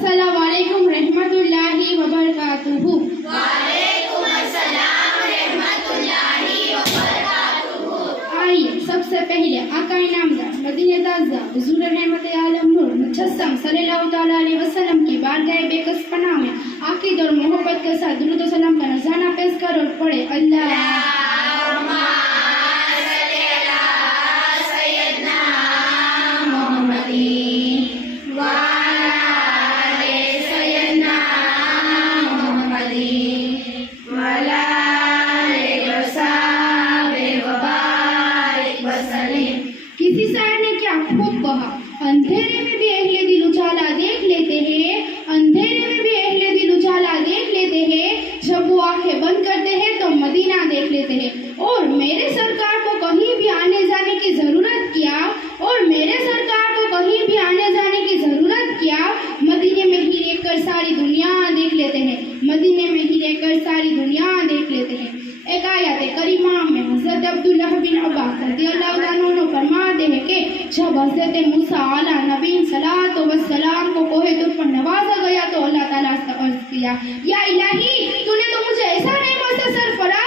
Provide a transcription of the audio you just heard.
अस्सलामुअलैकुम रहमतुल्लाहि व बरकातुहू। वालेकुम अस्सलाम रहमतुल्लाहि व बरकातुहू। आइए सबसे पहले आकाए नामदार मदीने ताज़ा हुजूर रहमत आलम नूर मुजस्सम सल्लल्लाहु तआला अलैहि वसल्लम की बारगाह बेकस पनाह में आकीद और मोहब्बत के साथ दुरूद और सलाम का नज़राना पेश कर और पढ़े अल्लाह किसी शायर ने क्या खूब कहा, अंधेरे में भी अहले दिल उजाला देख लेते हैं, अंधेरे में भी अहले दिल उजाला देख लेते हैं, जब वो आंखें बंद करते हैं तो मदीना देख लेते हैं। और मेरे सरकार को कहीं भी आने जाने की जरूरत क्या, और मेरे सरकार को कहीं भी आने जाने की जरूरत क्या, मदीने में ही रहकर सारी दुनिया देख लेते हैं, मदीने में ही रहकर सारी दुनिया देख लेते हैं। एक आयत करीमा में हज़रत अब्दुल्लाह बिन अब्बास रज़ियल्लाहु अन्हु फरमाते हैं कि जब हज़रत मूसा अला नबी सलातो व सलाम को कोहे तुर पर नवाजा गया तो अल्लाह ताला से अर्ज किया, या इलाही तूने तो मुझे ऐसा नहीं मुख्तसर फरा